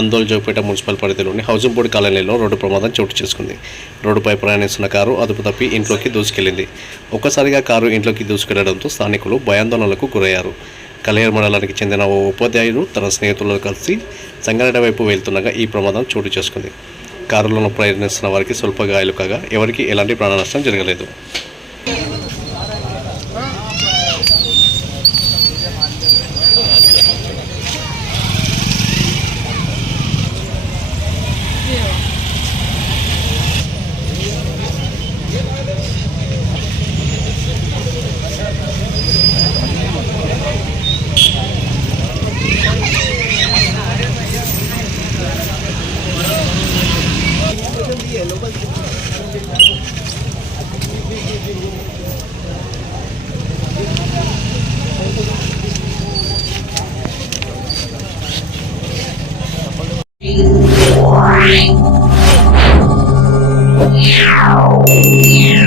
Andole జోపేట municipal పరిధిలోని housing board కాలనీలో road ప్రమాదం చోటు చేసుకుంది. రోడ్డుపై ప్రయాణిస్తున్న కారు అదుపు తప్పి ఇంట్లోకి దూసుకెళ్లింది. ఒక్కసారిగా కారు ఇంట్లోకి దూసుకెళ్లడంతో స్థానికులు భయాందోళనలకు గురయ్యారు. కలియార్ మండలానికి చెందిన ఓ ఉపాధ్యాయుడు తన స్నేహితులతో కలిసి సంగారెడ్డి వైపు వెళ్తుండగా ఈ ప్రమాదం చోటు చేసుకుంది. కారులో ప్రయాణిస్తున్న వారికి స్వల్ప గాయాలు కాగా ఎవరికీ ఎలాంటి ప్రాణ నష్టం జరగలేదు. Yeah.